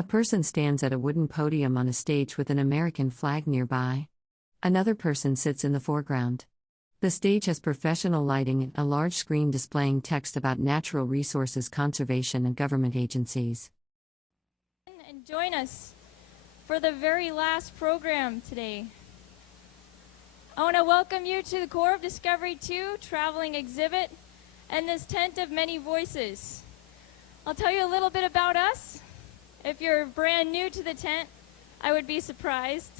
A person stands at a wooden podium on a stage with an American flag nearby. Another person sits in the foreground. The stage has professional lighting and a large screen displaying text about natural resources conservation and government agencies. And join us for the very last program today. I want to welcome you to the Corps of Discovery 2 traveling exhibit and this tent of many voices. I'll tell you a little bit about us. If you're brand new to the tent, I would be surprised.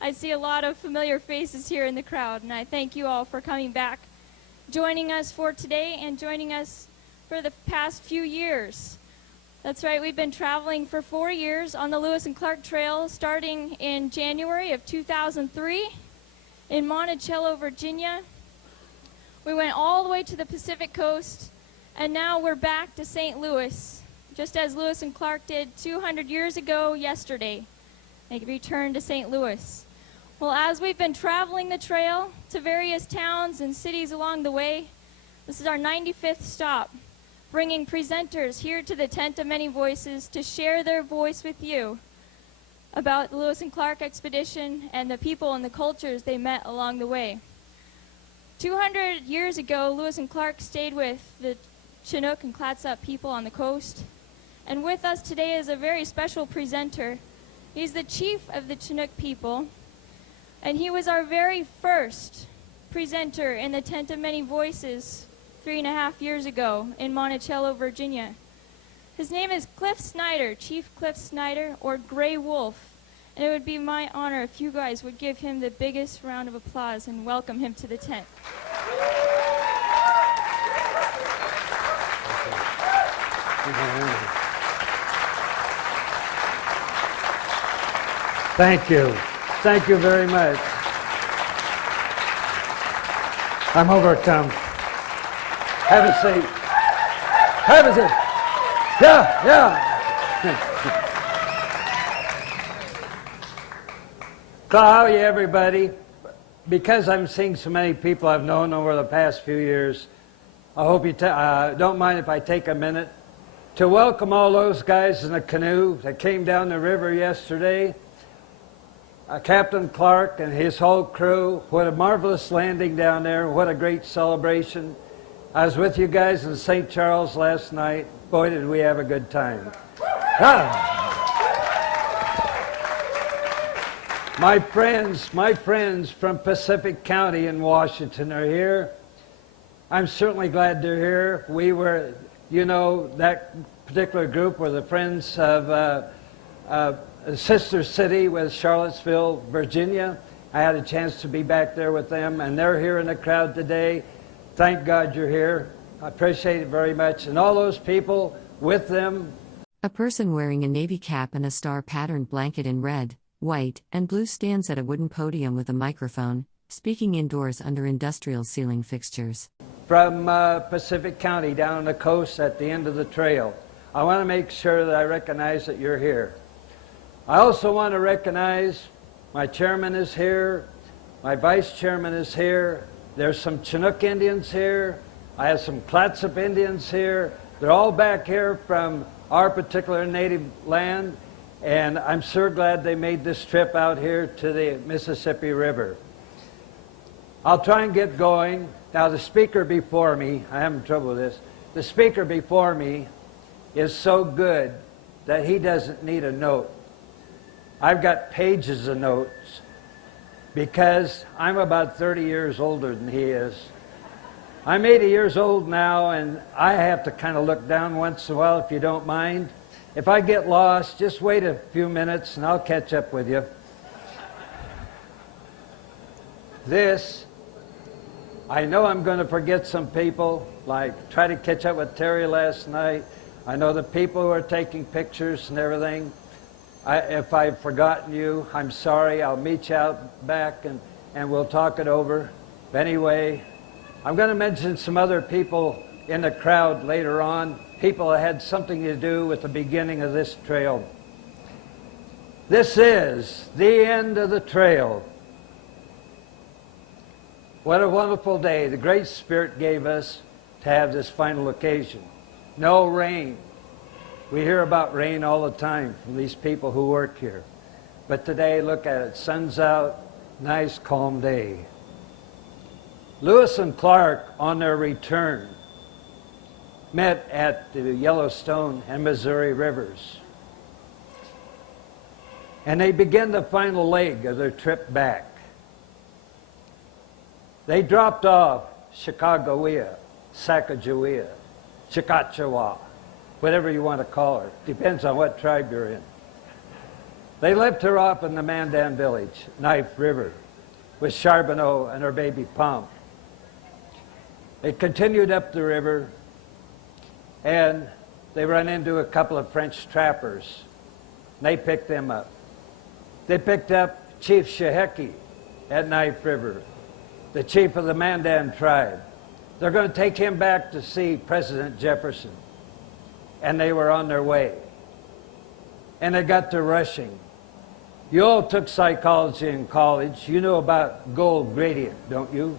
I see a lot of familiar faces here in the crowd, and I thank you all for coming back, joining us for today and joining us for the past few years. That's right, we've been traveling for 4 years on the Lewis and Clark Trail, starting in January of 2003 in Monticello, Virginia. We went all the way to the Pacific Coast, and now we're back to St. Louis, just as Lewis and Clark did 200 years ago yesterday. They returned to St. Louis. Well, as we've been traveling the trail to various towns and cities along the way, this is our 95th stop, bringing presenters here to the Tent of Many Voices to share their voice with you about the Lewis and Clark expedition and the people and the cultures they met along the way. 200 years ago, Lewis and Clark stayed with the Chinook and Clatsop people on the coast. And with us today is a very special presenter. He's the chief of the Chinook people, and he was our very first presenter in the Tent of Many Voices 3.5 years ago in Monticello, Virginia. His name is Cliff Snyder, Chief Cliff Snyder, or Gray Wolf, and it would be my honor if you guys would give him the biggest round of applause and welcome him to the tent. Thank you. Thank you very much. I'm overcome. Have a seat. Have a seat. Yeah. So how are you, everybody? Because I'm seeing so many people I've known over the past few years, I hope you don't mind if I take a minute to welcome all those guys in the canoe that came down the river yesterday. Captain Clark and his whole crew, what a marvelous landing down there, what a great celebration. I was with you guys in St. Charles last night. Boy, did we have a good time. My friends from Pacific County in Washington are here. I'm certainly glad they're here. We were, you know, that particular group were the friends of a sister city with Charlottesville, Virginia. I had a chance to be back there with them, and they're here in the crowd today. Thank God you're here. I appreciate it very much. And all those people with them. A person wearing a navy cap and a star-patterned blanket in red, white, and blue stands at a wooden podium with a microphone, speaking indoors under industrial ceiling fixtures. From Pacific County down on the coast at the end of the trail. I want to make sure that I recognize that you're here. I also want to recognize my chairman is here, my vice chairman is here, there's some Chinook Indians here, I have some Clatsop Indians here. They're all back here from our particular native land, and I'm sure glad they made this trip out here to the Mississippi River. I'll try and get going. Now the speaker before me, I'm having trouble with this, the speaker before me is so good that he doesn't need a note. I've got pages of notes because I'm about 30 years older than he is. I'm 80 years old now, and I have to kind of look down once in a while, if you don't mind. If I get lost, just wait a few minutes and I'll catch up with you. This, I know I'm going to forget some people, like try to catch up with Terry last night. I know the people who are taking pictures and everything. If I've forgotten you, I'm sorry. I'll meet you out back and we'll talk it over. But anyway, I'm going to mention some other people in the crowd later on, people that had something to do with the beginning of this trail. This is the end of the trail. What a wonderful day the Great Spirit gave us to have this final occasion. No rain, We hear about rain all the time from these people who work here. But today, look at it. Sun's out, nice calm day. Lewis and Clark, on their return, met at the Yellowstone and Missouri rivers. And they began the final leg of their trip back. They dropped off Chicagoia, Sacagawea, Chickachawa, whatever you want to call her. Depends on what tribe you're in. They left her off in the Mandan village, Knife River, with Charbonneau and her baby Pomp. They continued up the river, and they ran into a couple of French trappers. And they picked them up. They picked up Chief Sheheki at Knife River, the chief of the Mandan tribe. They're going to take him back to see President Jefferson. And they were on their way. And they got to rushing. You all took psychology in college. You know about gold gradient, don't you?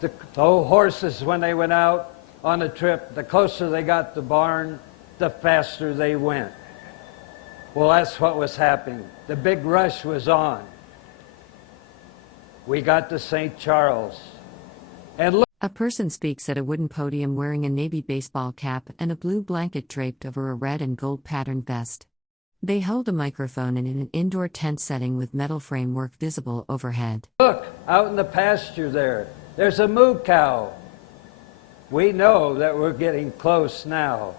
The horses, when they went out on a trip, the closer they got to the barn, the faster they went. Well, that's what was happening. The big rush was on. We got to St. Charles. And look. A person speaks at a wooden podium wearing a navy baseball cap and a blue blanket draped over a red and gold patterned vest. They hold a microphone in an indoor tent setting with metal framework visible overhead. Look, out in the pasture there's a moo cow. We know that we're getting close now.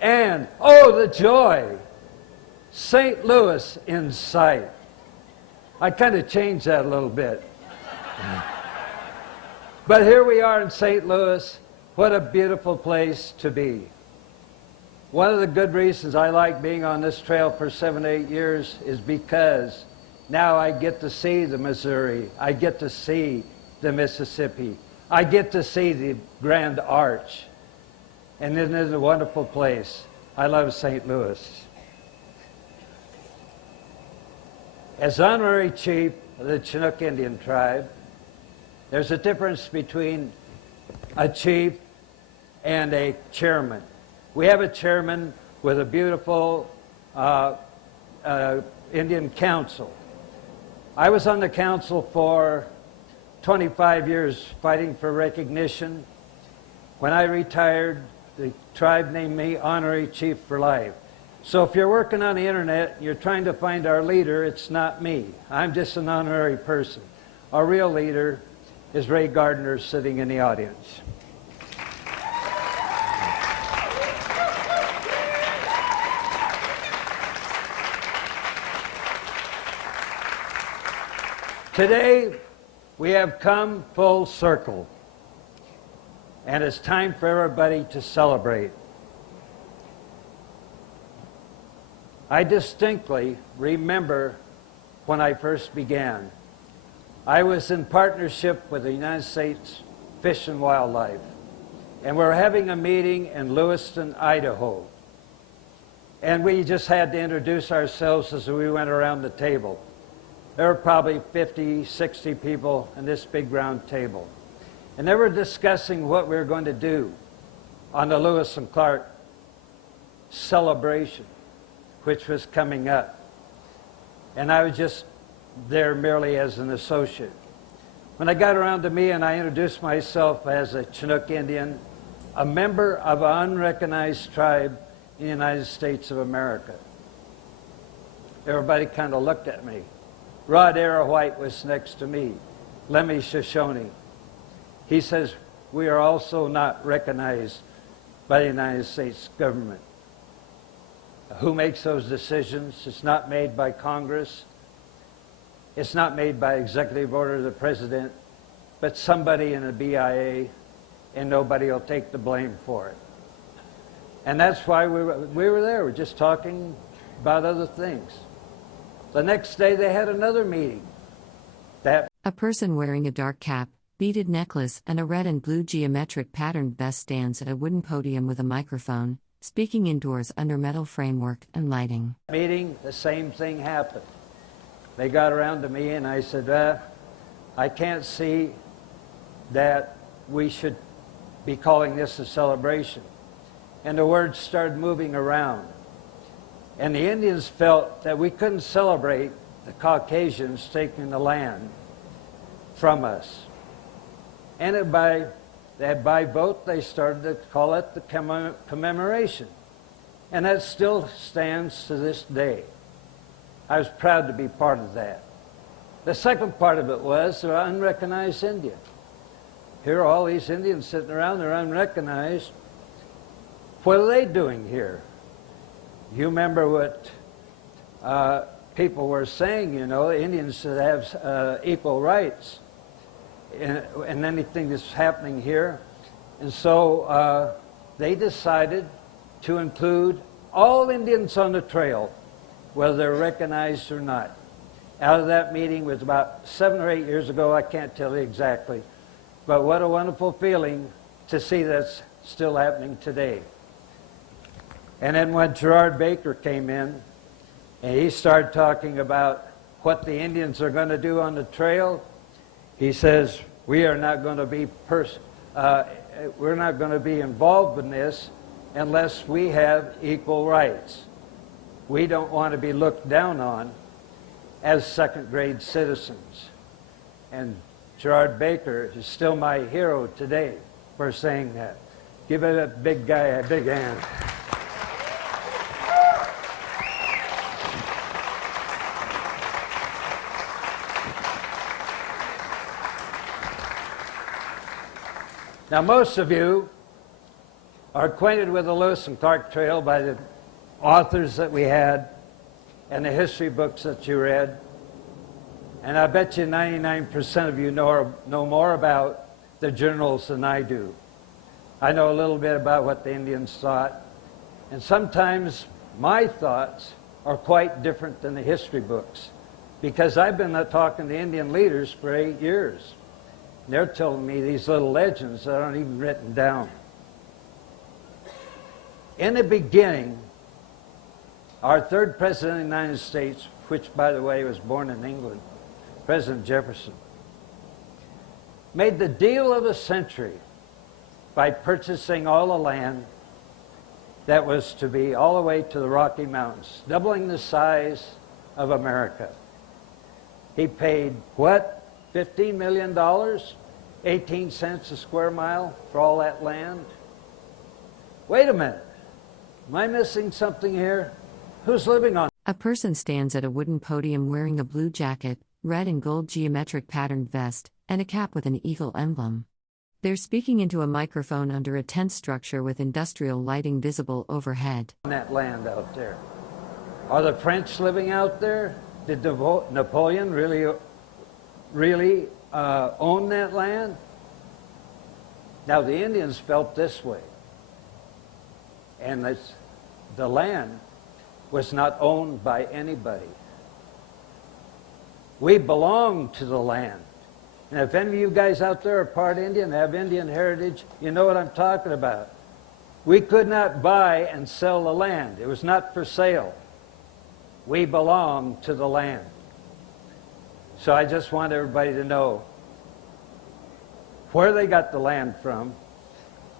And, oh, the joy! St. Louis in sight. I kind of changed that a little bit. But here we are in St. Louis. What a beautiful place to be. One of the good reasons I like being on this trail for 7 to 8 years is because now I get to see the Missouri. I get to see the Mississippi. I get to see the Grand Arch. And it is a wonderful place. I love St. Louis. As honorary chief of the Chinook Indian tribe, there's a difference between a chief and a chairman. We have a chairman with a beautiful Indian council. I was on the council for 25 years fighting for recognition. When I retired, the tribe named me honorary chief for life. So if you're working on the internet and you're trying to find our leader, it's not me. I'm just an honorary person. Our real leader is Ray Gardner, sitting in the audience. Today, we have come full circle, and it's time for everybody to celebrate. I distinctly remember when I first began. I was in partnership with the United States Fish and Wildlife, and we were having a meeting in Lewiston, Idaho. And we just had to introduce ourselves as we went around the table. There were probably 50, 60 people in this big round table. And they were discussing what we were going to do on the Lewis and Clark celebration, which was coming up. And I was just there merely as an associate. When I got around to me and I introduced myself as a Chinook Indian, a member of an unrecognized tribe in the United States of America, everybody kind of looked at me. Rod Arrowhite was next to me, Lemmy Shoshone. He says, we are also not recognized by the United States government. Who makes those decisions? It's not made by Congress. It's not made by executive order of the president, but somebody in the BIA, and nobody will take the blame for it. And that's why we were there. We're just talking about other things. The next day they had another meeting. A person wearing a dark cap, beaded necklace, and a red and blue geometric patterned vest stands at a wooden podium with a microphone, speaking indoors under metal framework and lighting. Meeting, the same thing happened. They got around to me and I said, I can't see that we should be calling this a celebration. and the word started moving around. And the Indians felt that we couldn't celebrate the Caucasians taking the land from us. And by vote, they started to call it the commemoration. And that still stands to this day. I was proud to be part of that. The second part of it was the unrecognized Indian. Here are all these Indians sitting around, they're unrecognized. What are they doing here? You remember what people were saying, you know, Indians should have equal rights in anything that's happening here. And so they decided to include all Indians on the trail, whether they're recognized or not. Out of that meeting was about 7 or 8 years ago, I can't tell you exactly. But what a wonderful feeling to see that's still happening today. And then when Gerard Baker came in, and he started talking about what the Indians are going to do on the trail, he says, we are not going to be we're not going to be involved in this unless we have equal rights. We don't want to be looked down on as second-grade citizens. And Gerard Baker is still my hero today for saying that. Give that big guy a big hand. Now, most of you are acquainted with the Lewis and Clark Trail by the authors that we had and the history books that you read. And I bet you 99% of you know more about the journals than I do. I know a little bit about what the Indians thought. And sometimes my thoughts are quite different than the history books, because I've been talking to Indian leaders for 8 years. They're telling me these little legends that aren't even written down. In the beginning, our third president of the United States, which, by the way, was born in England, President Jefferson, made the deal of the century by purchasing all the land that was to be all the way to the Rocky Mountains, doubling the size of America. He paid, what? $15 million, 18 cents a square mile for all that land. Wait a minute. Am I missing something here? Who's living on? A person stands at a wooden podium wearing a blue jacket, red and gold geometric patterned vest, and a cap with an eagle emblem. They're speaking into a microphone under a tent structure with industrial lighting visible overhead. On that land out there. Are the French living out there? Did Napoleon really own that land? Now, the Indians felt this way. And the land was not owned by anybody. We belong to the land. And if any of you guys out there are part Indian, have Indian heritage, you know what I'm talking about. We could not buy and sell the land. It was not for sale. We belong to the land. So I just want everybody to know where they got the land from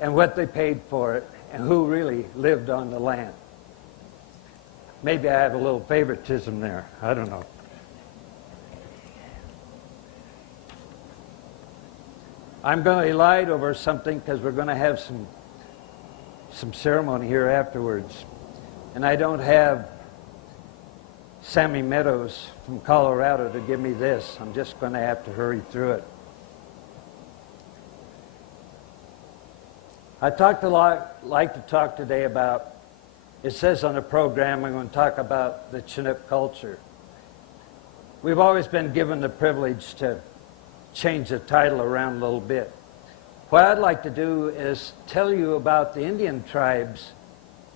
and what they paid for it and who really lived on the land. Maybe I have a little favoritism there. I don't know. I'm going to elide over something because we're going to have some ceremony here afterwards. And I don't have Sammy Meadows from Colorado to give me this. I'm just going to have to hurry through it. Like to talk today about, it says on the program, we're going to talk about the Chinook culture. We've always been given the privilege to change the title around a little bit. What I'd like to do is tell you about the Indian tribes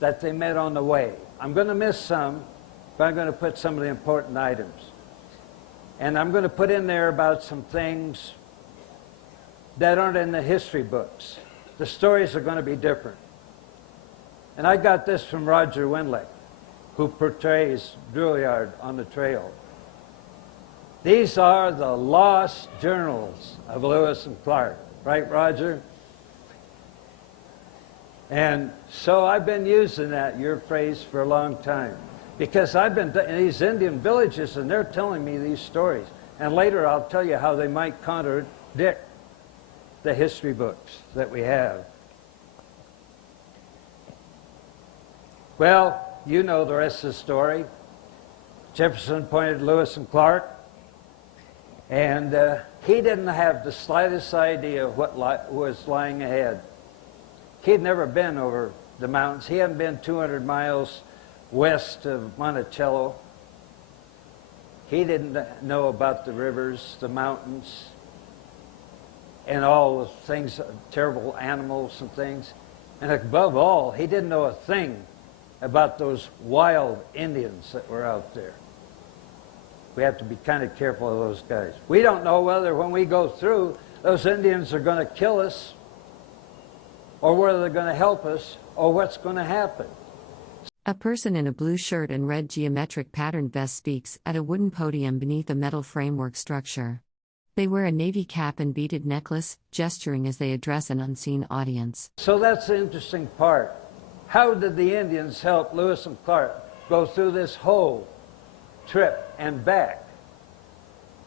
that they met on the way. I'm going to miss some, but I'm going to put some of the important items. And I'm going to put in there about some things that aren't in the history books. The stories are going to be different. And I got this from Roger Winlick, who portrays Drouillard on the trail. These are the lost journals of Lewis and Clark. Right, Roger? And so I've been using your phrase for a long time. Because I've been in these Indian villages and they're telling me these stories. And later I'll tell you how they might contradict the history books that we have. Well, you know the rest of the story. Jefferson appointed Lewis and Clark, and he didn't have the slightest idea of what was lying ahead. He'd never been over the mountains. He hadn't been 200 miles west of Monticello. He didn't know about the rivers, the mountains, and all the things, terrible animals and things. And above all, he didn't know a thing about those wild Indians that were out there. We have to be kind of careful of those guys. We don't know whether when we go through, those Indians are going to kill us, or whether they're going to help us, or what's going to happen. A person in a blue shirt and red geometric patterned vest speaks at a wooden podium beneath a metal framework structure. They wear a navy cap and beaded necklace, gesturing as they address an unseen audience. So that's the interesting part. How did the Indians help Lewis and Clark go through this whole trip and back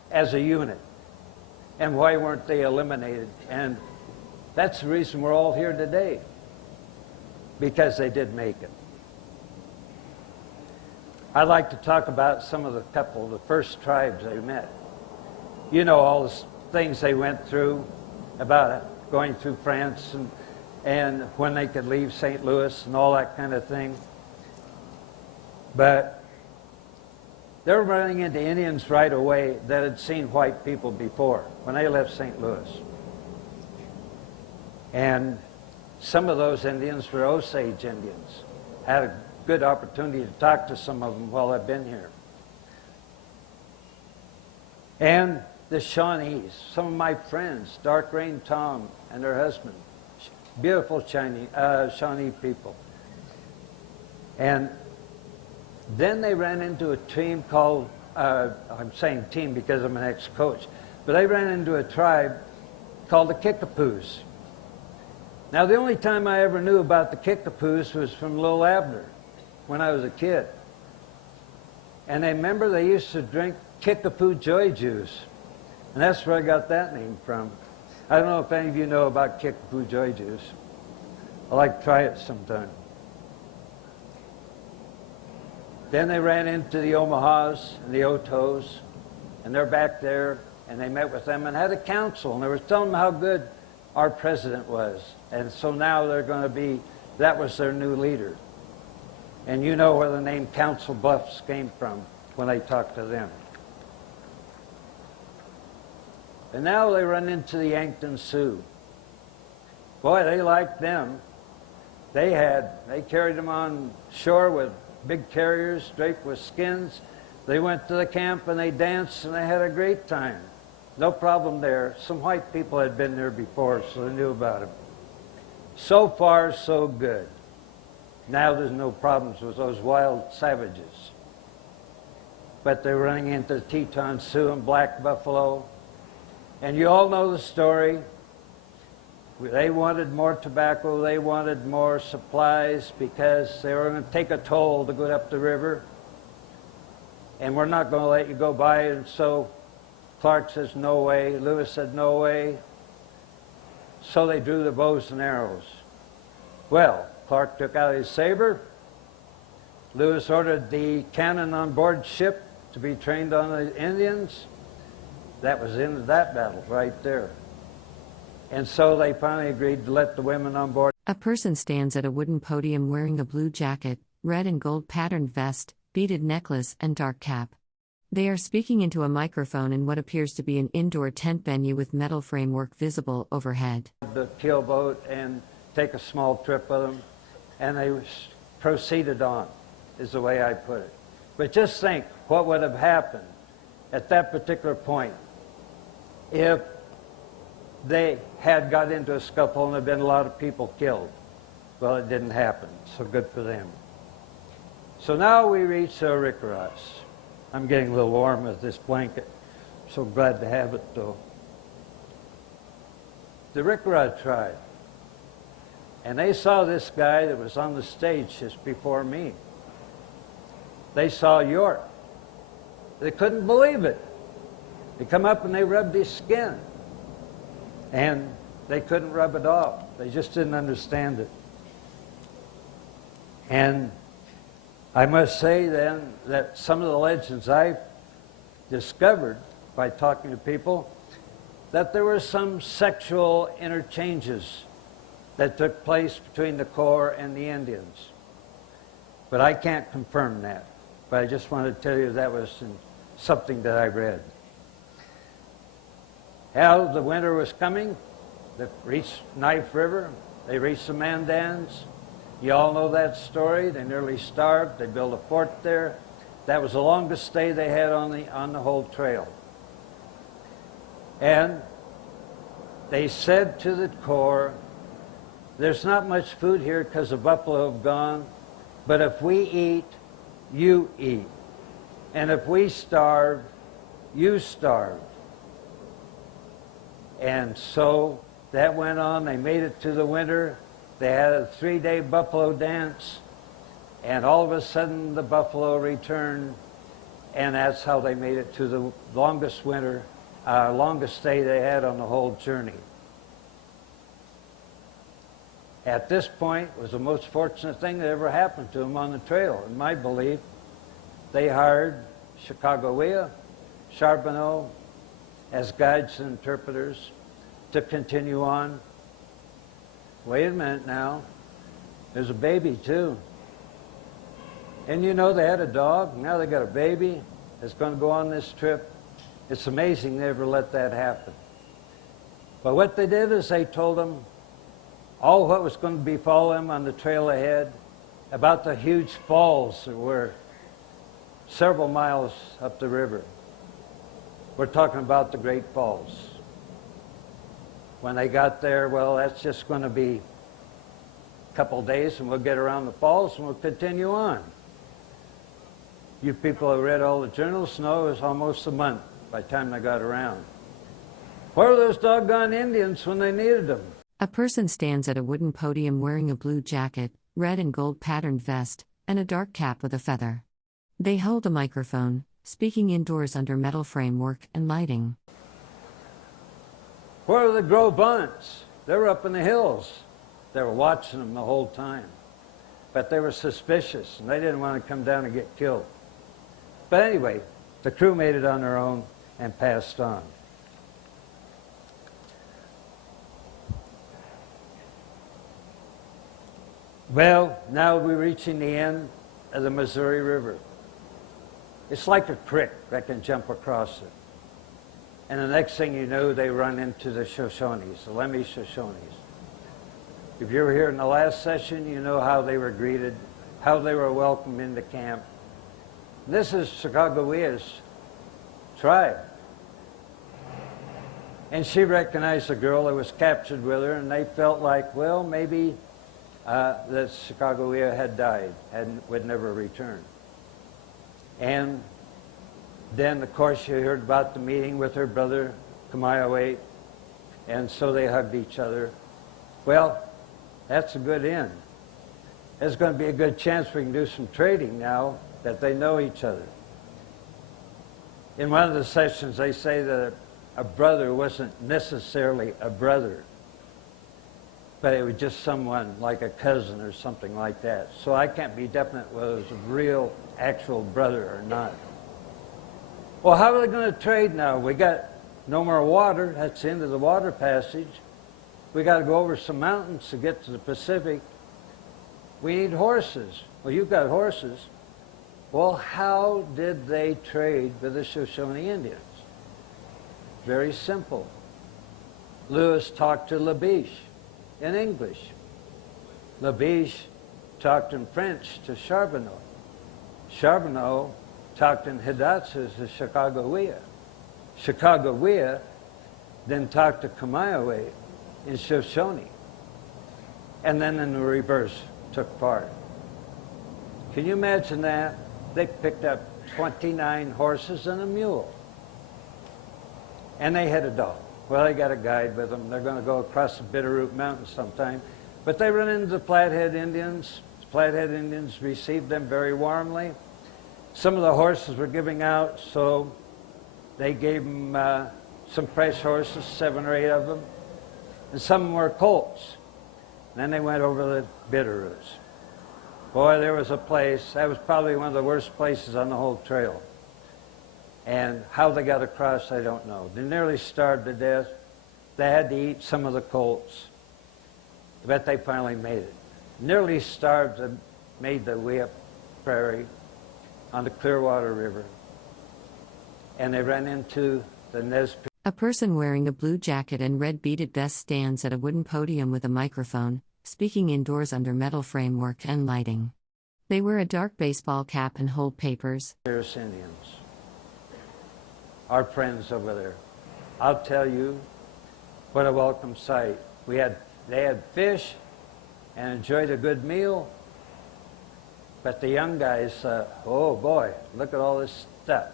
as a unit? And why weren't they eliminated? And that's the reason we're all here today, because they did make it. I'd like to talk about some of the first tribes they met. You know all the things they went through about going through France and when they could leave St. Louis and all that kind of thing. But they were running into Indians right away that had seen white people before when they left St. Louis. And some of those Indians were Osage Indians. Had a good opportunity to talk to some of them while I've been here. And the Shawnees, some of my friends, Dark Rain Tom and her husband, beautiful Shawnee people. And then they ran into a team called, I'm saying team because I'm an ex-coach, but they ran into a tribe called the Kickapoos. Now, the only time I ever knew about the Kickapoos was from Lil Abner when I was a kid. And I remember they used to drink Kickapoo Joy Juice. And that's where I got that name from. I don't know if any of you know about Kickapoo Joy Juice. I'd like to try it sometime. Then they ran into the Omahas and the Otos, and they're back there, and they met with them and had a council, and they were telling them how good our president was. And so now they're going to be, that was their new leader. And you know where the name Council Bluffs came from when they talked to them. And now they run into the Yankton Sioux. Boy, they liked them. They carried them on shore with big carriers draped with skins. They went to the camp and they danced and they had a great time. No problem there. Some white people had been there before, so they knew about them. So far, so good. Now there's no problems with those wild savages. But they're running into the Teton Sioux and Black Buffalo. And you all know the story. They wanted more tobacco, they wanted more supplies because they were going to take a toll to go up the river. And we're not going to let you go by. And so Clark says, no way. Lewis said, no way. So they drew the bows and arrows. Well, Clark took out his saber. Lewis ordered the cannon on board ship to be trained on the Indians. That was the end of that battle right there. And so they finally agreed to let the women on board. A person stands at a wooden podium wearing a blue jacket, red and gold patterned vest, beaded necklace, and dark cap. They are speaking into a microphone in what appears to be an indoor tent venue with metal framework visible overhead. The keelboat and take a small trip with them, and they proceeded on, is the way I put it. But just think what would have happened at that particular point if they had got into a scuffle and there had been a lot of people killed. Well, it didn't happen, so good for them. So now we reach Ricaras. I'm getting a little warm with this blanket. So glad to have it, though. The Ricara tribe. And they saw this guy that was on the stage just before me. They saw York. They couldn't believe it. They come up and they rubbed his skin. And they couldn't rub it off. They just didn't understand it. And I must say then that some of the legends I discovered by talking to people, that there were some sexual interchanges that took place between the Corps and the Indians. But I can't confirm that. But I just wanted to tell you that was something that I read. How the winter was coming, they reached Knife River, they reached the Mandans. You all know that story. They nearly starved. They built a fort there. That was the longest stay they had on the whole trail. And they said to the Corps, there's not much food here because the buffalo have gone, but if we eat, you eat. And if we starve, you starve. And so that went on. They made it to the winter. They had a 3-day buffalo dance, and all of a sudden the buffalo returned, and that's how they made it to the longest winter, longest stay they had on the whole journey. At this point, it was the most fortunate thing that ever happened to them on the trail, in my belief. They hired Chicagoia, Charbonneau as guides and interpreters to continue on. Wait a minute now. There's a baby, too. And you know they had a dog. Now they got a baby that's going to go on this trip. It's amazing they ever let that happen. But what they did is they told them all what was going to befall them on the trail ahead, about the huge falls that were several miles up the river. We're talking about the Great Falls. When they got there, well, that's just going to be a couple days and we'll get around the falls and we'll continue on. You people who read all the journals know it was almost a month by the time they got around. Where were those doggone Indians when they needed them? A person stands at a wooden podium wearing a blue jacket, red and gold patterned vest, and a dark cap with a feather. They hold a microphone, speaking indoors under metal framework and lighting. Where were the Gros Ventres? They were up in the hills. They were watching them the whole time. But they were suspicious, and they didn't want to come down and get killed. But anyway, the crew made it on their own and passed on. Well, now we're reaching the end of the Missouri River. It's like a creek that can jump across it. And the next thing you know, they run into the Shoshones, the Lemhi Shoshones. If you were here in the last session, you know how they were greeted, how they were welcomed into camp. This is Chicagoia's tribe. And she recognized the girl that was captured with her, and they felt like, well, maybe that Chicagoia had died and would never return. And then, of course, you heard about the meeting with her brother, Kamiawait, and so they hugged each other. Well, that's a good end. There's going to be a good chance we can do some trading now that they know each other. In one of the sessions, they say that a brother wasn't necessarily a brother, but it was just someone like a cousin or something like that. So I can't be definite whether it was a real, actual brother or not. Well, how are they going to trade now? We got no more water. That's the end of the water passage. We got to go over some mountains to get to the Pacific. We need horses. Well, you've got horses. Well, how did they trade with the Shoshone Indians? Very simple. Lewis talked to Labiche in English. Labiche talked in French to Charbonneau. Charbonneau talked in Hidatsa to Chicagoia. Chicagoia then talked to Kamiawait in Shoshone. And then in the reverse took part. Can you imagine that? They picked up 29 horses and a mule. And they had a dog. Well, they got a guide with them. They're going to go across the Bitterroot Mountains sometime. But they run into the Flathead Indians. The Flathead Indians received them very warmly. Some of the horses were giving out, so they gave them some fresh horses, 7 or 8 of them, and some of them were colts. And then they went over the Bitterroos. Boy, there was a place, that was probably one of the worst places on the whole trail. And how they got across, I don't know. They nearly starved to death. They had to eat some of the colts. But they finally made it. Nearly starved and made the way up prairie on the Clearwater River. And they ran into the Nez Percé. A person wearing a blue jacket and red beaded vest stands at a wooden podium with a microphone, speaking indoors under metal framework and lighting. They wear a dark baseball cap and hold papers. Indians, our friends over there. I'll tell you, what a welcome sight. They had fish and enjoyed a good meal. But the young guys, oh boy, look at all this stuff.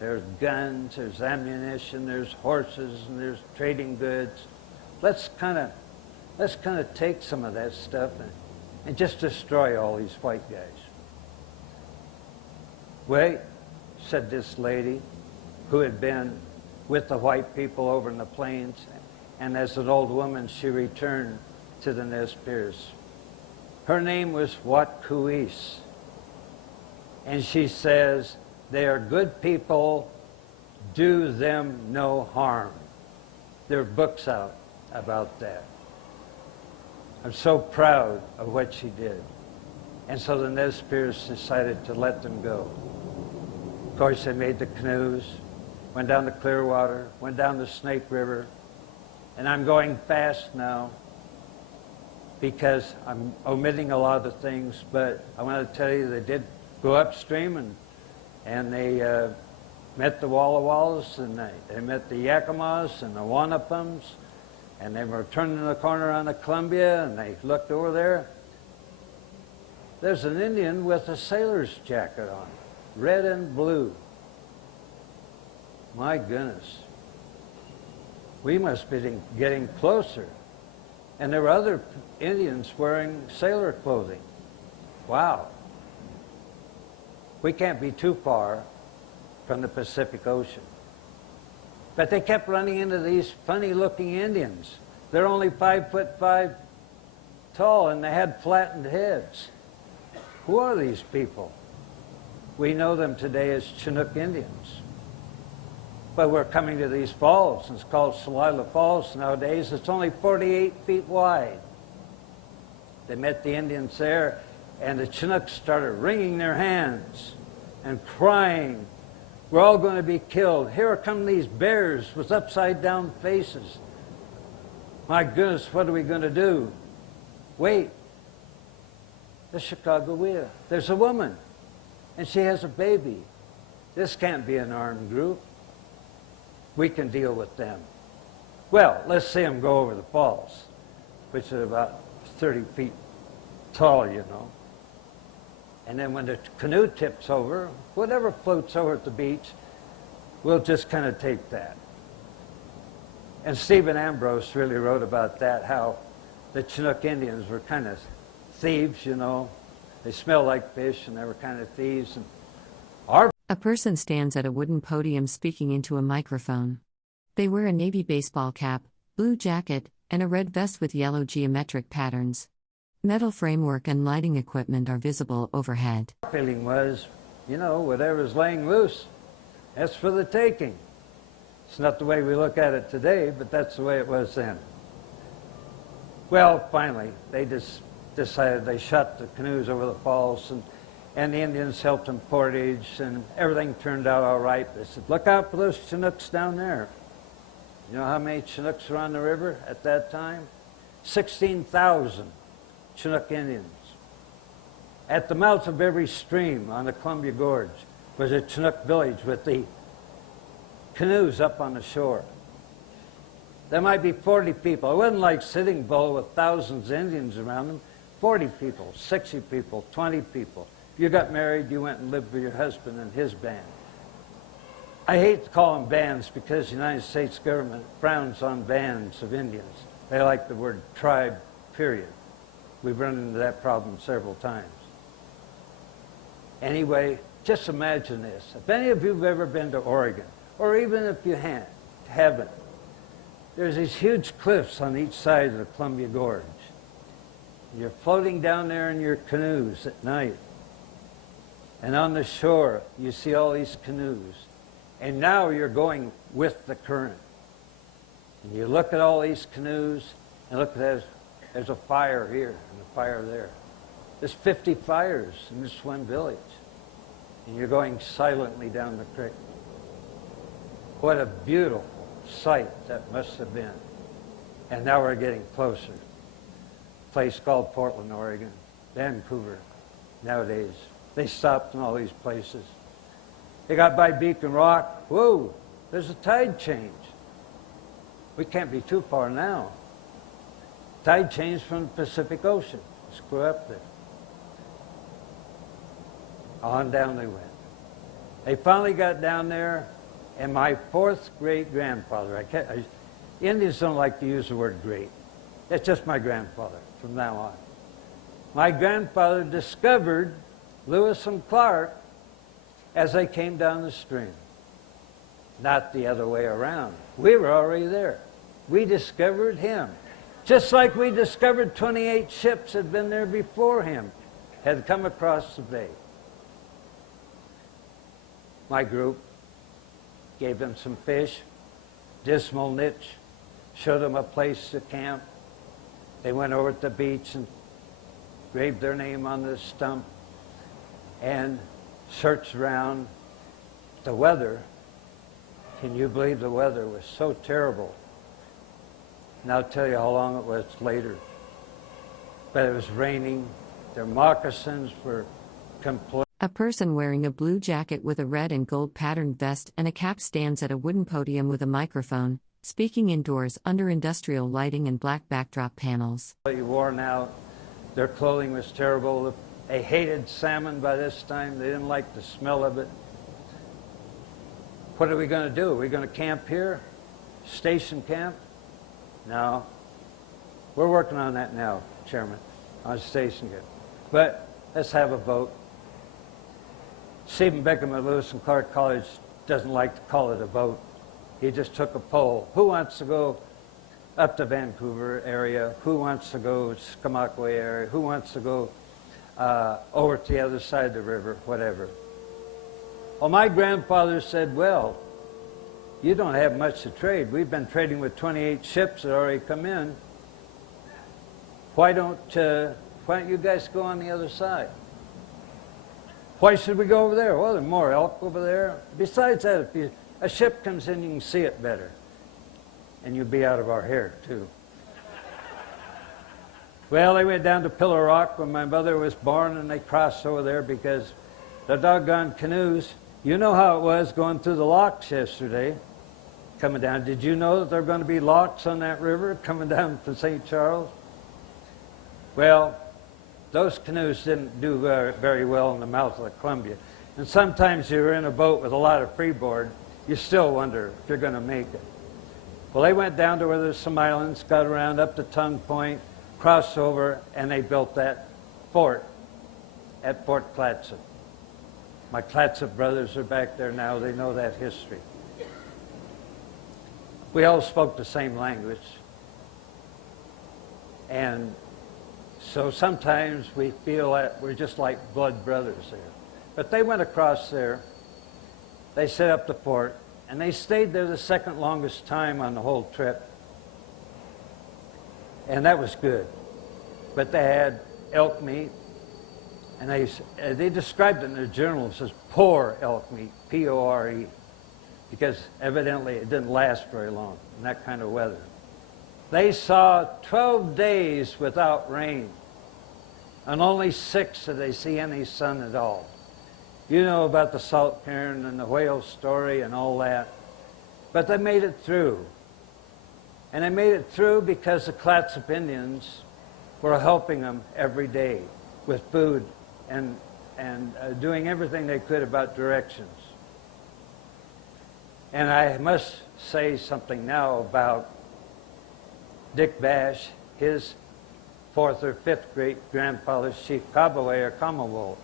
There's guns, there's ammunition, there's horses, and there's trading goods. Let's kind of take some of that stuff and just destroy all these white guys. Wait, said this lady who had been with the white people over in the plains, and as an old woman, she returned to the Nez Percé. Her name was Watkuis, and she says, they are good people, do them no harm. There are books out about that. I'm so proud of what she did. And so the Nez Percé decided to let them go. Of course, they made the canoes, went down the Clearwater, went down the Snake River, and I'm going fast now because I'm omitting a lot of the things, but I want to tell you they did go upstream and they met the Walla Wallas, and they met the Yakimas and the Wanapums, and they were turning the corner on the Columbia, and they looked over there. There's an Indian with a sailor's jacket on, red and blue. My goodness. We must be getting closer. And there were other Indians wearing sailor clothing. Wow. We can't be too far from the Pacific Ocean. But they kept running into these funny-looking Indians. They're only 5'5" tall, and they had flattened heads. Who are these people? We know them today as Chinook Indians. But we're coming to these falls, and it's called Salila Falls nowadays. It's only 48 feet wide. They met the Indians there, and the Chinooks started wringing their hands and crying, we're all going to be killed. Here come these bears with upside-down faces. My goodness, what are we going to do? Wait, the Chicagoea. There's a woman, and she has a baby. This can't be an armed group. We can deal with them. Well, let's see them go over the falls, which is about 30 feet tall, you know. And then when the canoe tips over, whatever floats over at the beach, we'll just kind of take that. And Stephen Ambrose really wrote about that, how the Chinook Indians were kind of thieves, you know. They smelled like fish, and they were kind of thieves. And a person stands at a wooden podium speaking into a microphone. They wear a navy baseball cap, blue jacket, and a red vest with yellow geometric patterns. Metal framework and lighting equipment are visible overhead. Our feeling was, you know, whatever's laying loose, that's for the taking. It's not the way we look at it today, but that's the way it was then. Well, finally, they just decided they shot the canoes over the falls, and the Indians helped them portage, and everything turned out all right. They said, look out for those Chinooks down there. You know how many Chinooks were on the river at that time? 16,000 Chinook Indians. At the mouth of every stream on the Columbia Gorge was a Chinook village with the canoes up on the shore. There might be 40 people. It wasn't like Sitting Bull with thousands of Indians around them. 40 people, 60 people, 20 people. If you got married, you went and lived with your husband and his band. I hate to call them bands because the United States government frowns on bands of Indians. They like the word tribe, period. We've run into that problem several times. Anyway, just imagine this. If any of you have ever been to Oregon, or even if you haven't, there's these huge cliffs on each side of the Columbia Gorge. You're floating down there in your canoes at night. And on the shore, you see all these canoes. And now you're going with the current. And you look at all these canoes, and look, there's a fire here and a fire there. There's 50 fires in this one village. And you're going silently down the creek. What a beautiful sight that must have been. And now we're getting closer. A place called Portland, Oregon, Vancouver, nowadays. They stopped in all these places. They got by Beacon Rock. Whoa, there's a tide change. We can't be too far now. Tide changed from the Pacific Ocean. Let's go up there. On down they went. They finally got down there, and my fourth great-grandfather, Indians don't like to use the word great. That's just my grandfather from now on. My grandfather discovered Lewis and Clark as they came down the stream. Not the other way around. We were already there. We discovered him. Just like we discovered 28 ships had been there before him, had come across the bay. My group gave them some fish, dismal niche, showed them a place to camp. They went over to the beach and graved their name on the stump and searched around. The weather, can you believe the weather was so terrible? And I'll tell you how long it was later. But it was raining. Their moccasins were complete. A person wearing a blue jacket with a red and gold patterned vest and a cap stands at a wooden podium with a microphone, speaking indoors under industrial lighting and black backdrop panels. Worn out. Their clothing was terrible. They hated salmon by this time. They didn't like the smell of it. What are we going to do? Are we going to camp here? Station camp? No. We're working on that now, Chairman, on station camp. But let's have a vote. Stephen Bickham at Lewis and Clark College doesn't like to call it a vote. He just took a poll. Who wants to go up to Vancouver area? Who wants to go to Skamackway area? Who wants to go over to the other side of the river? Whatever. Well, my grandfather said, well, you don't have much to trade. We've been trading with 28 ships that already come in. Why don't you guys go on the other side? Why should we go over there? Well, there's more elk over there. Besides that, if a ship comes in, you can see it better. And you'll be out of our hair, too. Well, they went down to Pillar Rock when my mother was born, and they crossed over there because the doggone canoes, you know how it was going through the locks yesterday, coming down. Did you know that there are going to be locks on that river coming down from St. Charles? Well, those canoes didn't do very well in the mouth of the Columbia. And sometimes you're in a boat with a lot of freeboard, you still wonder if you're going to make it. Well, they went down to where there's some islands, got around up to Tongue Point, crossed over, and they built that fort at Fort Clatsop. My Clatsop brothers are back there now. They know that history. We all spoke the same language. And so sometimes we feel that we're just like blood brothers there. But they went across there. They set up the fort, and they stayed there the second longest time on the whole trip. And that was good. But they had elk meat, and they described it in their journals as poor elk meat, P-O-R-E, because evidently it didn't last very long in that kind of weather. They saw 12 days without rain, and only 6 did they see any sun at all. You know about the salt cairn and the whale story and all that. But they made it through. And they made it through because the Clatsop Indians were helping them every day with food and doing everything they could about directions. And I must say something now about Dick Bash, his fourth or fifth great-grandfather's chief, Kabaway or Kamawol,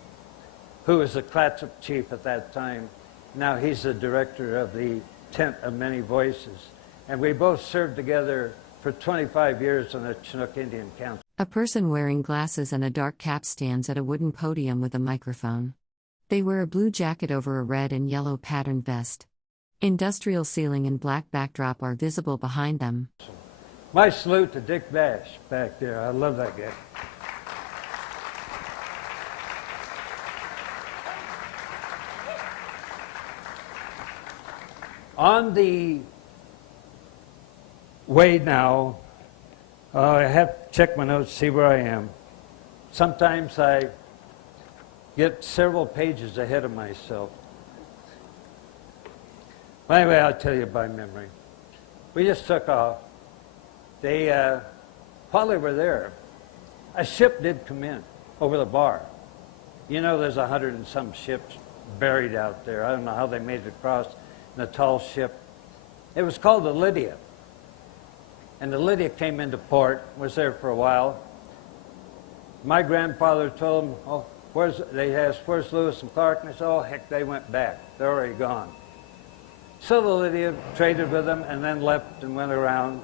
who was the Clatsop chief at that time. Now he's the director of the Tent of Many Voices. And we both served together for 25 years on the Chinook Indian Council. A person wearing glasses and a dark cap stands at a wooden podium with a microphone. They wear a blue jacket over a red and yellow patterned vest. Industrial ceiling and black backdrop are visible behind them. My salute to Dick Bash back there. I love that guy. On the way now, I have to check my notes, see where I am. Sometimes I get several pages ahead of myself. Well, anyway, I'll tell you by memory. We just took off. While they were there, a ship did come in over the bar. You know, there's 100 and some ships buried out there. I don't know how they made it across in a tall ship. It was called the Lydia. And the Lydia came into port, was there for a while. My grandfather told them, they asked, where's Lewis and Clark? And they said, oh, heck, they went back. They're already gone. So the Lydia traded with them and then left and went around.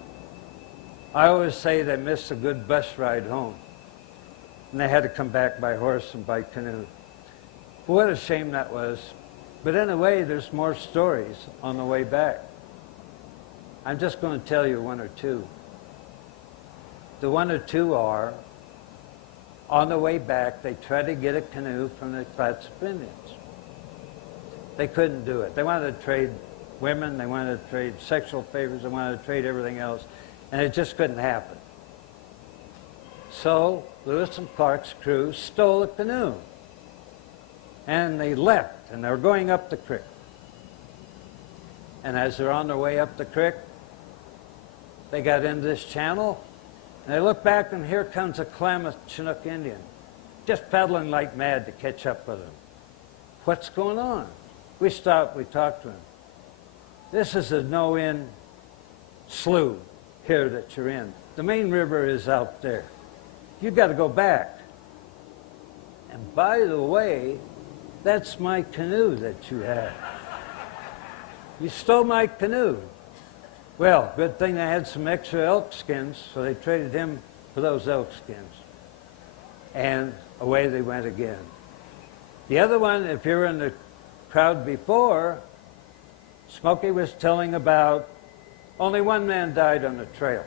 I always say they missed a good bus ride home. And they had to come back by horse and by canoe. What a shame that was. But in a way, there's more stories on the way back. I'm just going to tell you one or two. The one or two are, on the way back, they tried to get a canoe from the Clatsop Indians. They couldn't do it. They wanted to trade women, they wanted to trade sexual favors, they wanted to trade everything else, and it just couldn't happen. So Lewis and Clark's crew stole a canoe, and they left, and they were going up the creek. And as they're on their way up the creek, they got into this channel, and they looked back, and here comes a Klamath Chinook Indian, just paddling like mad to catch up with them. What's going on? We stopped, we talked to him. This is a no-in slough here that you're in. The main river is out there. You've got to go back. And by the way, that's my canoe that you have. You stole my canoe. Well, good thing they had some extra elk skins, so they traded him for those elk skins. And away they went again. The other one, if you were in the crowd before, Smokey was telling about only one man died on the trail.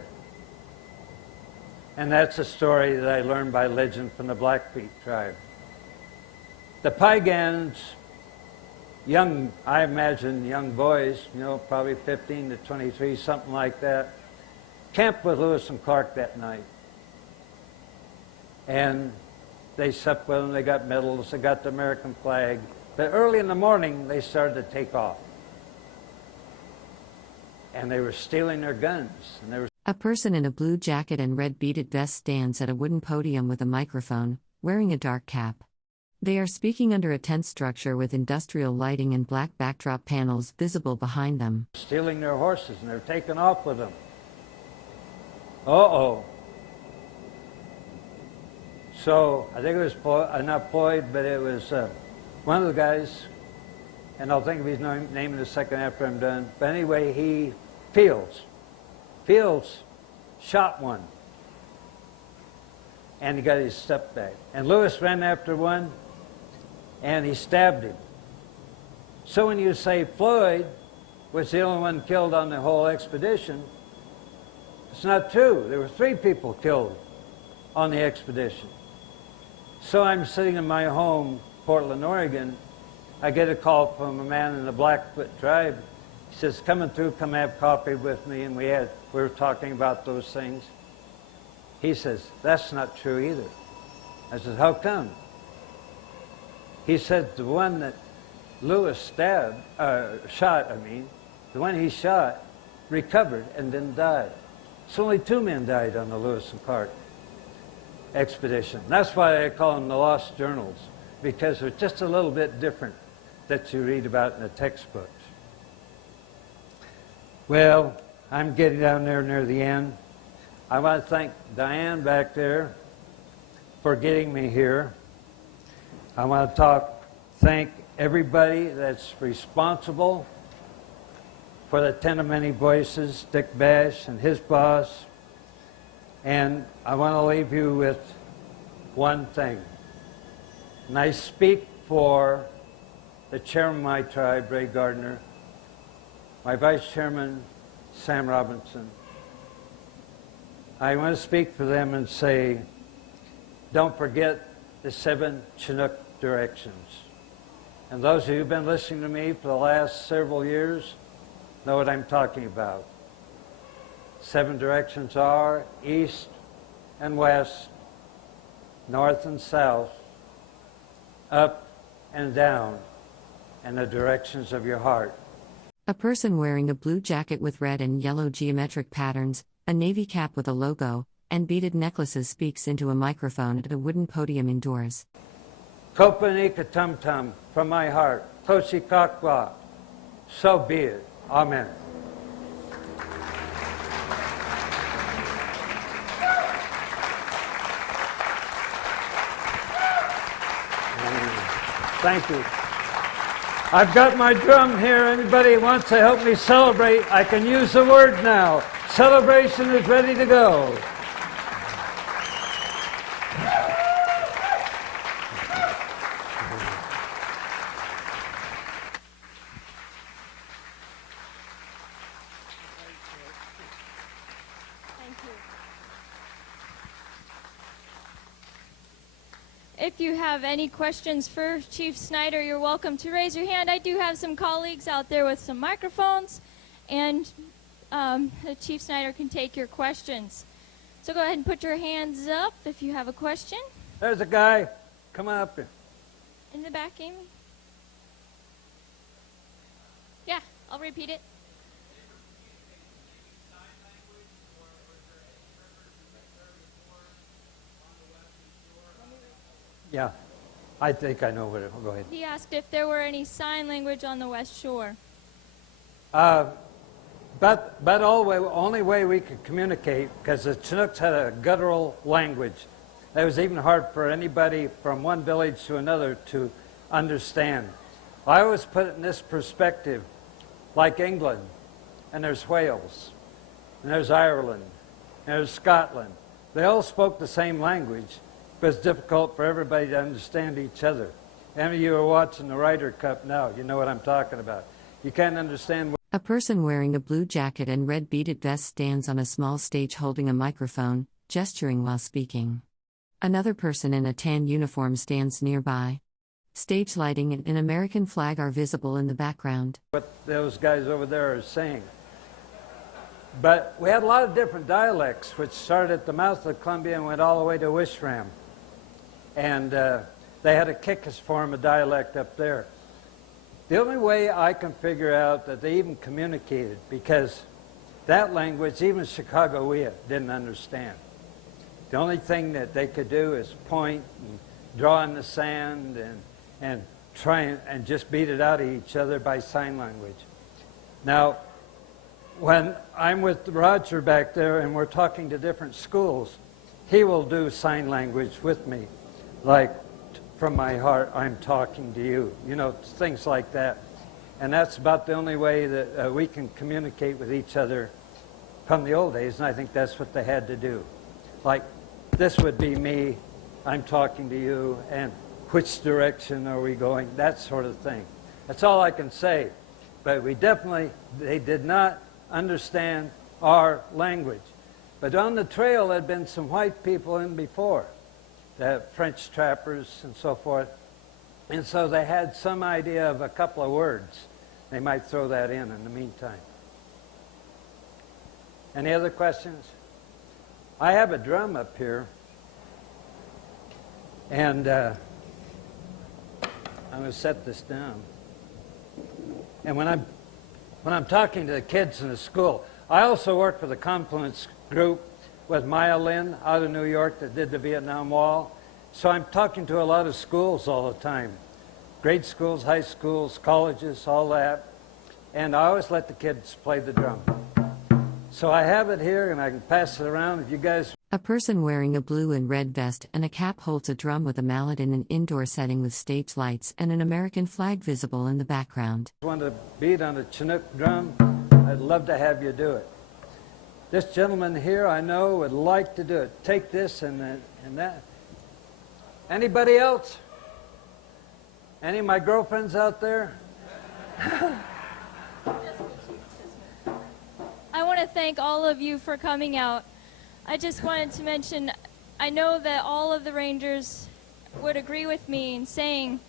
And that's a story that I learned by legend from the Blackfeet tribe. The Piegans, young, I imagine young boys, you know, probably 15 to 23, something like that, camped with Lewis and Clark that night. And they slept with them, they got medals, they got the American flag. But early in the morning, they started to take off. And they were stealing their guns. And they were A person in a blue jacket and red beaded vest stands at a wooden podium with a microphone, wearing a dark cap. They are speaking under a tent structure with industrial lighting and black backdrop panels visible behind them. stealing their horses, and they're taking off with them. Uh-oh. So I think it was not Floyd, but it was one of the guys, and I'll think of his name in a second after I'm done. But anyway, Fields shot one, and he got his step back. And Lewis ran after one, and he stabbed him. So when you say Floyd was the only one killed on the whole expedition, it's not true. There were 3 people killed on the expedition. So I'm sitting in my home, Portland, Oregon. I get a call from a man in the Blackfoot tribe. He says, coming through, come have coffee with me. And we were talking about those things. He says, that's not true either. I said, how come? He said, the one that Lewis shot, the one he shot, recovered and didn't die. So only 2 men died on the Lewis and Clark expedition. That's why I call them the lost journals, because they're just a little bit different that you read about in the textbooks. Well, I'm getting down there near the end. I want to thank Diane back there for getting me here. I want to thank everybody that's responsible for the Ten of Many Voices, Dick Bash and his boss. And I want to leave you with one thing. And I speak for the chairman of my tribe, Ray Gardner, my vice chairman, Sam Robinson. I want to speak for them and say, don't forget the 7 Chinook directions. And those of you who've been listening to me for the last several years know what I'm talking about. 7 directions are east and west, north and south, up and down, and the directions of your heart. A person wearing a blue jacket with red and yellow geometric patterns, a navy cap with a logo, and beaded necklaces speaks into a microphone at a wooden podium indoors. Kopanika tum tum from my heart. Toshi kakwa. So be it. Amen. Thank you. I've got my drum here. Anybody wants to help me celebrate, I can use the word now. Celebration is ready to go. If you have any questions for Chief Snyder, you're welcome to raise your hand. I do have some colleagues out there with some microphones, and Chief Snyder can take your questions. So go ahead and put your hands up if you have a question. There's a guy. Come on up here. In the back, Amy? Yeah, I'll repeat it. Yeah, I think I know what it is. Go ahead. He asked if there were any sign language on the West Shore. But only way we could communicate, because the Chinooks had a guttural language. That was even hard for anybody from one village to another to understand. I always put it in this perspective, like England, and there's Wales, and there's Ireland, and there's Scotland. They all spoke the same language, but it's difficult for everybody to understand each other. Any of you are watching the Ryder Cup now, you know what I'm talking about. You can't understand what A person wearing a blue jacket and red beaded vest stands on a small stage holding a microphone, gesturing while speaking. Another person in a tan uniform stands nearby. Stage lighting and an American flag are visible in the background. those guys over there are saying. But we had a lot of different dialects, which started at the mouth of the Columbia and went all the way to Wishram. And they had a Kikis form of dialect up there. The only way I can figure out that they even communicated, because that language, even Chicagoia didn't understand. The only thing that they could do is point and draw in the sand and try and just beat it out of each other by sign language. Now, when I'm with Roger back there and we're talking to different schools, he will do sign language with me, like, from my heart, I'm talking to you, you know, things like that. And that's about the only way that we can communicate with each other from the old days, and I think that's what they had to do. Like, this would be me, I'm talking to you, and which direction are we going, that sort of thing. That's all I can say. But they did not understand our language. But on the trail, there had been some white people in before, the French trappers and so forth. And so they had some idea of a couple of words. They might throw that in the meantime. Any other questions? I have a drum up here. And I'm going to set this down. And when I'm talking to the kids in the school, I also work for the Confluence group with Maya Lin out of New York that did the Vietnam Wall. So I'm talking to a lot of schools all the time. Grade schools, high schools, colleges, all that. And I always let the kids play the drum. So I have it here and I can pass it around if you guys... A person wearing a blue and red vest and a cap holds a drum with a mallet in an indoor setting with stage lights and an American flag visible in the background. Want to beat on a Chinook drum? I'd love to have you do it. This gentleman here I know would like to do it. Take this and that. Anybody else? Any of my girlfriends out there? I want to thank all of you for coming out. I just wanted to mention, I know that all of the Rangers would agree with me in saying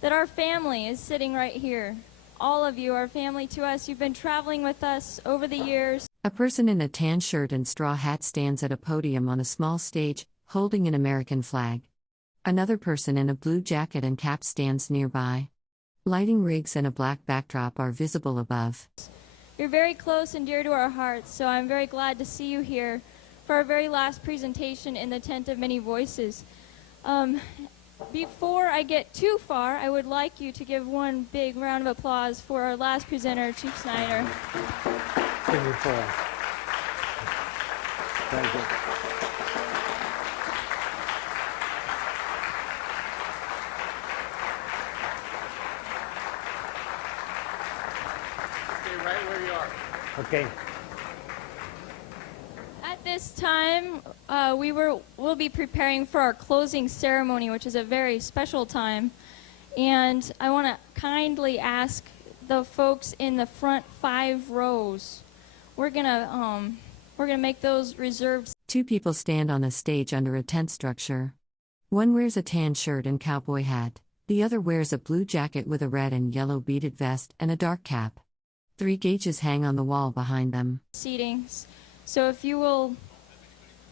that our family is sitting right here. All of you are family to us. You've been traveling with us over the years. A person in a tan shirt and straw hat stands at a podium on a small stage, holding an American flag. Another person in a blue jacket and cap stands nearby. Lighting rigs and a black backdrop are visible above. You're very close and dear to our hearts, so I'm very glad to see you here for our very last presentation in the Tent of Many Voices. Before I get too far, I would like you to give one big round of applause for our last presenter, Chief Snyder. Thank you. Thank you. Stay right where you are. Okay. At this time, we'll be preparing for our closing ceremony, which is a very special time. And I want to kindly ask the folks in the front 5 rows. We're gonna make those reserved. 2 people stand on a stage under a tent structure. One wears a tan shirt and cowboy hat. The other wears a blue jacket with a red and yellow beaded vest and a dark cap. 3 gauges hang on the wall behind them. Seatings. So if you will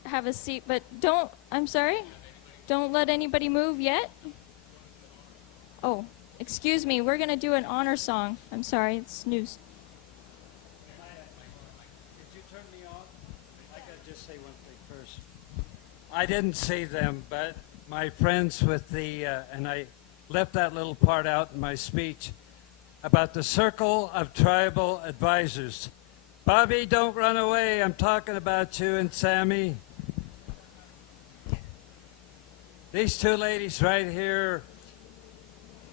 have a seat, but don't let anybody move yet. Oh, excuse me, we're going to do an honor song. I'm sorry, it's news. Could you turn me off? I got to just say one thing first. I didn't see them, but my friends with the, and I left that little part out in my speech, about the Circle of Tribal Advisors. Bobby, don't run away. I'm talking about you and Sammy. These 2 ladies right here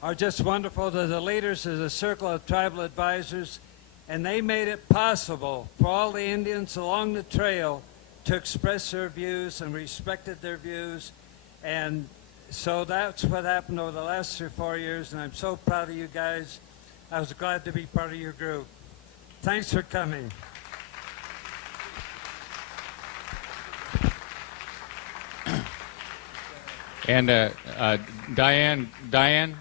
are just wonderful. They're the leaders of the Circle of Tribal Advisors, and they made it possible for all the Indians along the trail to express their views and respected their views. And so that's what happened over the last 3 or 4 years, and I'm so proud of you guys. I was glad to be part of your group. Thanks for coming. And Diane.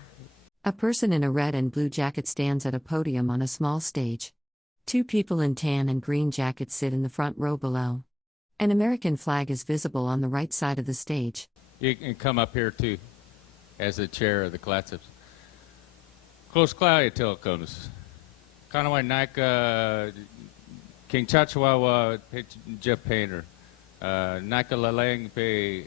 A person in a red and blue jacket stands at a podium on a small stage. 2 people in tan and green jackets sit in the front row below. An American flag is visible on the right side of the stage. You can come up here too, as the chair of the Clatsops. Close Cloudy Telecoms. Kanawai Naika King Chachawawa Jeff Painter. Naika Lalang Pe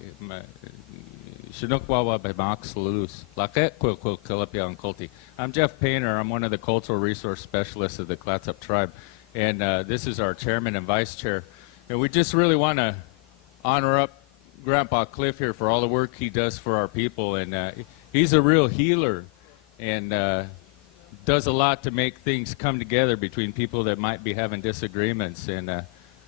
Chinook Pe Max Luz. Laket Quil Kilapian Kulti. I'm Jeff Painter. I'm one of the cultural resource specialists of the Clatsop tribe. And this is our chairman and vice chair. And we just really want to honor up Grandpa Cliff here for all the work he does for our people. And he's a real healer and does a lot to make things come together between people that might be having disagreements. And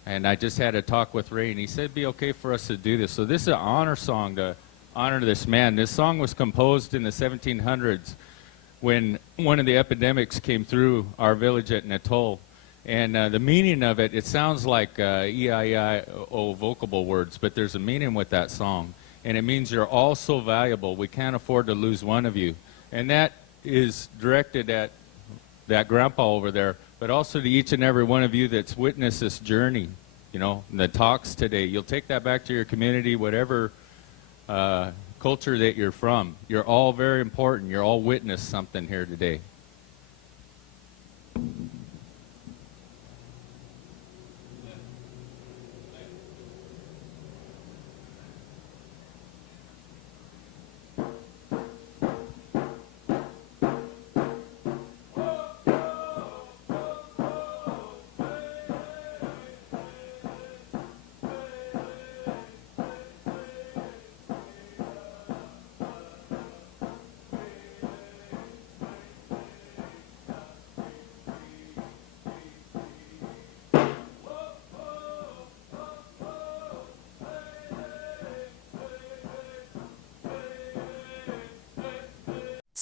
I just had a talk with Ray, and he said it'd be okay for us to do this. So this is an honor song to honor this man. This song was composed in the 1700s when one of the epidemics came through our village at Natal. And the meaning of it, it sounds like E-I-E-I-O vocable words, but there's a meaning with that song. And it means you're all so valuable, we can't afford to lose one of you. And that is directed at that grandpa over there, but also to each and every one of you that's witnessed this journey, you know, the talks today. You'll take that back to your community, whatever culture that you're from. You're all very important. You're all witnessed something here today.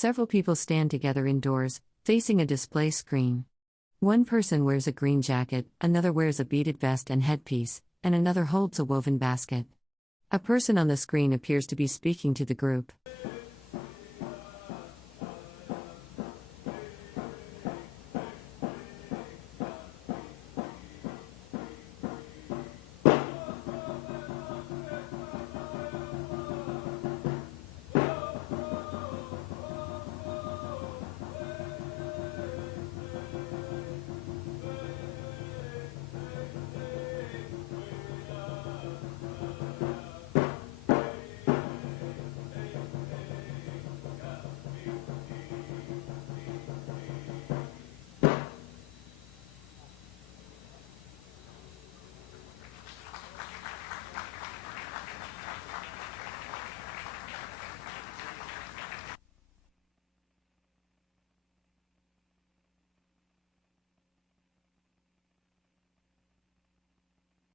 Several people stand together indoors, facing a display screen. One person wears a green jacket, another wears a beaded vest and headpiece, and another holds a woven basket. A person on the screen appears to be speaking to the group.